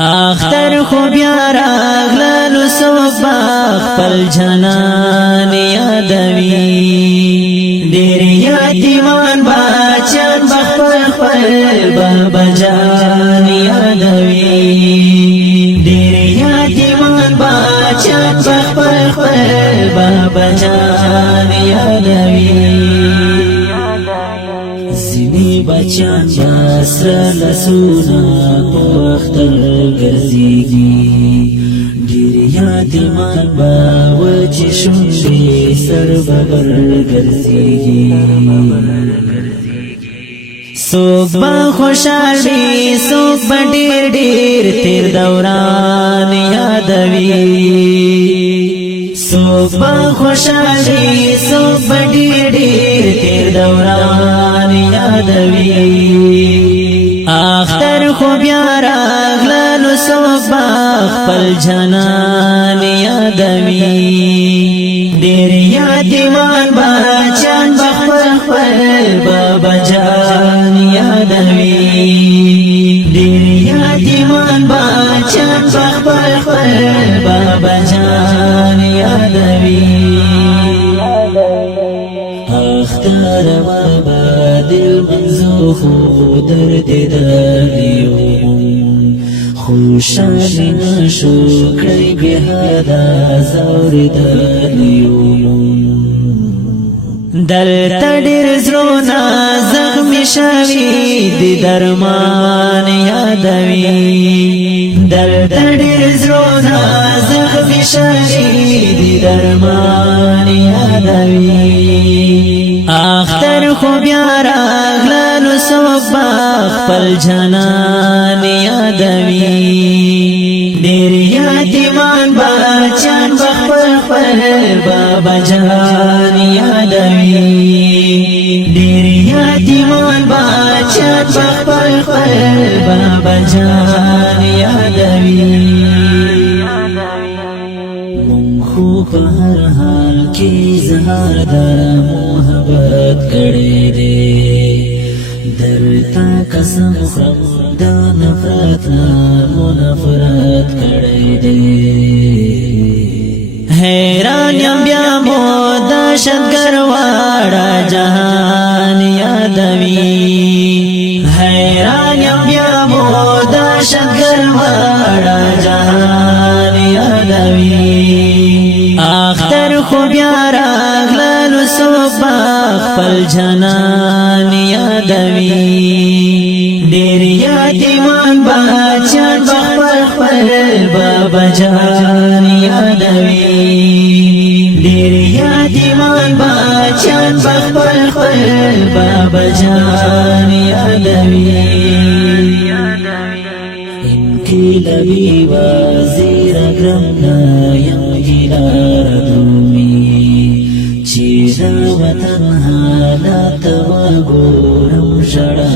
اختر خو بیا راغللو څوک به خپل جانان یادوي ډېر یتیمان بچیان به خپل بابا جان یادوي ډېر یتیمان بچیان به خپل بابا جان یادوي زینی بچان باسر لسونا پو اختر گرزیگی ډیر یتیمان با وچی شونډې سر ببر گرزیگی څوک به خوشحال وي څوک به ډیر ډیر تیر دوران یادوي څوک به خوشحال وي څوک به ډیر ډیر تیر دوران یادوي اختر خو بیا راغللو څوک به خپل جانان یادوي ډېر یتیمان بچیان به خپل بابا جان یادوي ډېر یتیمان بچیان به خپل بابا جان یادوي اختر بابا دل منزو خو درد دلیوم خوشحالی نشو کړی بهادا زور دلیوم دلته ډېر زړونه زخمي شوي دي درمان یادوي دلته ډېر زړونه زخمي شوي دي درمان یادوي اختر خو بیا راغللو څوک به خپل جانان یادوي ډېر یتیمان بچیان به خپل بابا جان یادوي ډېر یتیمان بچیان به خپل بابا جان یادوي خو په هر حال کې اظهار د محبت کړی دی درته قسم خورم د نفرت نه نفرت کړی دی حیران یم بیا مو دهشتګر واړه جهان یادوي حیران یم بیا مو دهشتګر واړه جهان یادوي اختر خو بیا راغللو څوک به خپل جانان یادوي ډېر یتیمان بچیان به خپل بابا جان یادوي ډېر یتیمان بچیان به خپل بابا جان یادوي انقلابي وزیر اکرمنا یم ګیلار درومي چې د وطن حالات وګورم ژړا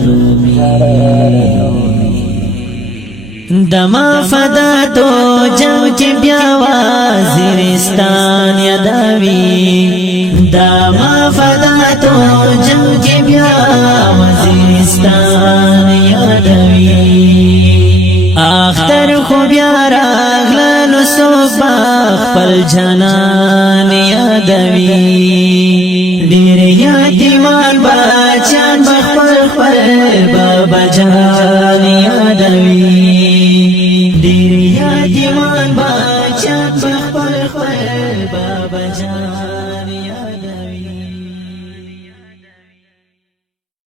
درومي د مافداتو جنګ کې بیا وزیرستان یادوي د مافداتو جنګ کې بیا وزیرستان یادوي اختر خو بیا راغللو څوک به خپل جانان یادوي ډېر یتیمان بچیان به خپل بابا جان یادوي ډېر یتیمان بچیان به خپل بابا جان